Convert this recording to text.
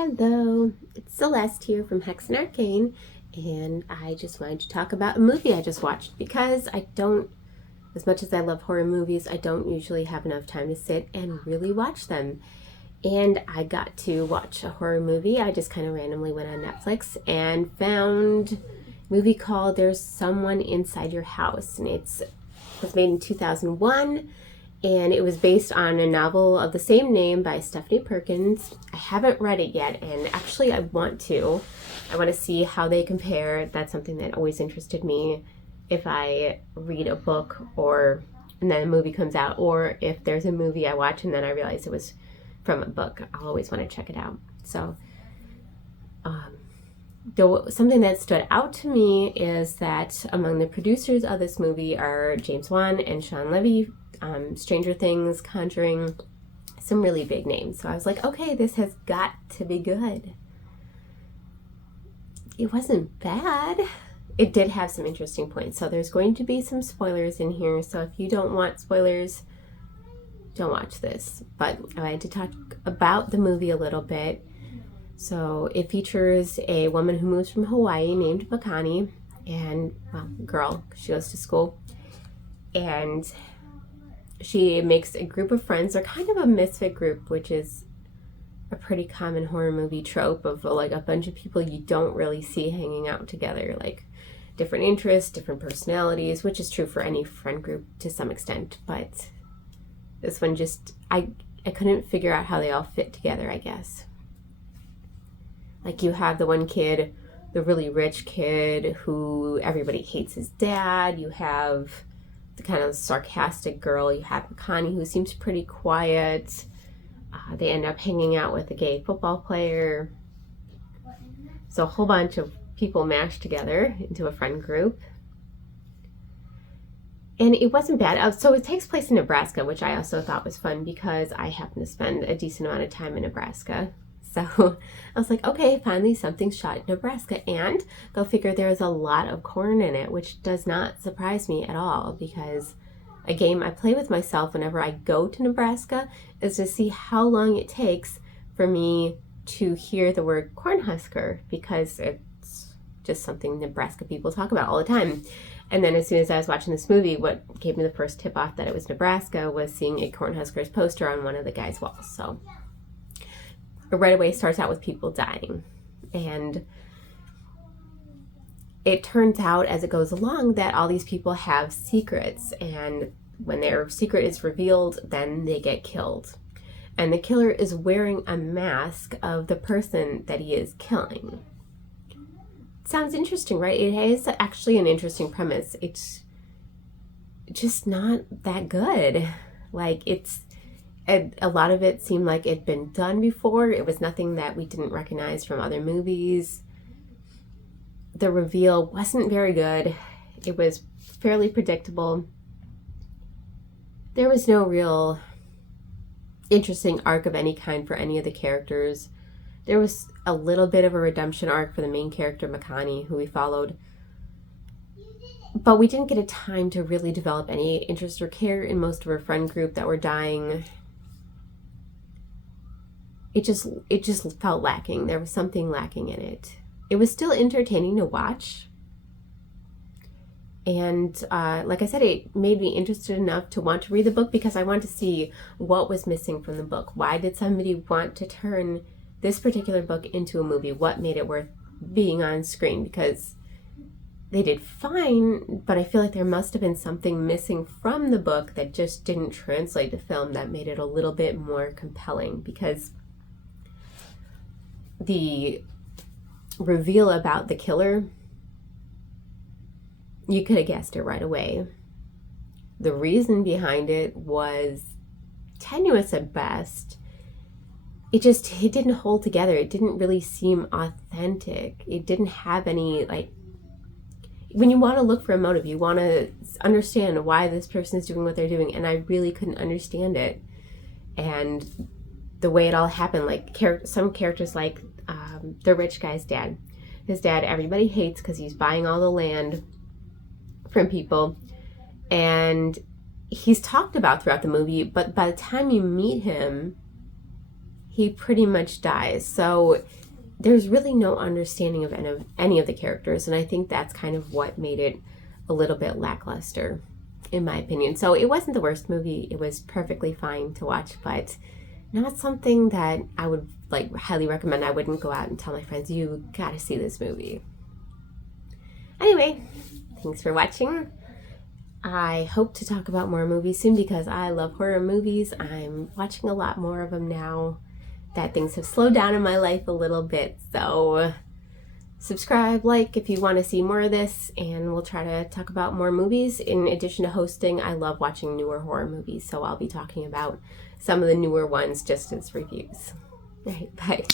Hello, it's Celeste here from Hexen Arcane, and I just wanted to talk about a movie I just watched because as much as I love horror movies, I don't usually have enough time to sit and really watch them. And I got to watch a horror movie. I just kind of randomly went on Netflix and found a movie called There's Someone Inside Your House, and it was made in 2001. And it was based on a novel of the same name by Stephanie Perkins. I haven't read it yet, and actually I want to. I want to see how they compare. That's something that always interested me if I read a book and then a movie comes out, or if there's a movie I watch and then I realize it was from a book. I'll always want to check it out. So something that stood out to me is that among the producers of this movie are James Wan and Sean Levy, Stranger Things, Conjuring, some really big names. So I was like, okay, this has got to be good. It wasn't bad. It did have some interesting points. So there's going to be some spoilers in here. So if you don't want spoilers, don't watch this. But I had to talk about the movie a little bit. So it features a woman who moves from Hawaii named Makani, and, girl, she goes to school. And she makes a group of friends. They're kind of a misfit group, which is a pretty common horror movie trope of like a bunch of people you don't really see hanging out together, like different interests, different personalities, which is true for any friend group to some extent. But this one I couldn't figure out how they all fit together, I guess. Like you have the one kid, the really rich kid who everybody hates his dad. You have the kind of sarcastic girl. You have Connie, who seems pretty quiet. They end up hanging out with a gay football player. So a whole bunch of people mashed together into a friend group. And it wasn't bad. So it takes place in Nebraska, which I also thought was fun because I happen to spend a decent amount of time in Nebraska. So I was like, okay, finally something shot in Nebraska. And go figure, there's a lot of corn in it, which does not surprise me at all, because a game I play with myself whenever I go to Nebraska is to see how long it takes for me to hear the word cornhusker, because it's just something Nebraska people talk about all the time. And then as soon as I was watching this movie, what gave me the first tip off that it was Nebraska was seeing a Cornhuskers poster on one of the guys' walls. So it right away starts out with people dying. And it turns out as it goes along that all these people have secrets. And when their secret is revealed, then they get killed. And the killer is wearing a mask of the person that he is killing. Sounds interesting, right? It is actually an interesting premise. It's just not that good. Like, a lot of it seemed like it'd been done before. It was nothing that we didn't recognize from other movies. The reveal wasn't very good. It was fairly predictable. There was no real interesting arc of any kind for any of the characters. There was a little bit of a redemption arc for the main character, Makani, who we followed. But we didn't get a time to really develop any interest or care in most of her friend group that were dying. It just felt lacking. There was something lacking in it. It was still entertaining to watch. And like I said, it made me interested enough to want to read the book because I wanted to see what was missing from the book. Why did somebody want to turn this particular book into a movie? What made it worth being on screen? Because they did fine, but I feel like there must have been something missing from the book that just didn't translate to film that made it a little bit more compelling, because the reveal about the killer, you could have guessed it right away. The reason behind it was tenuous at best. It didn't hold together. It didn't really seem authentic. It didn't have any, like, when you want to look for a motive, you want to understand why this person is doing what they're doing, and I really couldn't understand it. And the way it all happened, like some characters, like the rich guy's dad. His dad, everybody hates because he's buying all the land from people, and he's talked about throughout the movie, but by the time you meet him, he pretty much dies. So there's really no understanding of any of the characters, and I think that's kind of what made it a little bit lackluster, in my opinion. So it wasn't the worst movie. It was perfectly fine to watch, but not something that I would like highly recommend. I wouldn't go out and tell my friends, you gotta see this movie. Anyway, thanks for watching. I hope to talk about more movies soon because I love horror movies. I'm watching a lot more of them now that things have slowed down in my life a little bit. So subscribe, like if you want to see more of this, and we'll try to talk about more movies. In addition to hosting, I love watching newer horror movies, so I'll be talking about some of the newer ones just as reviews. All right, bye.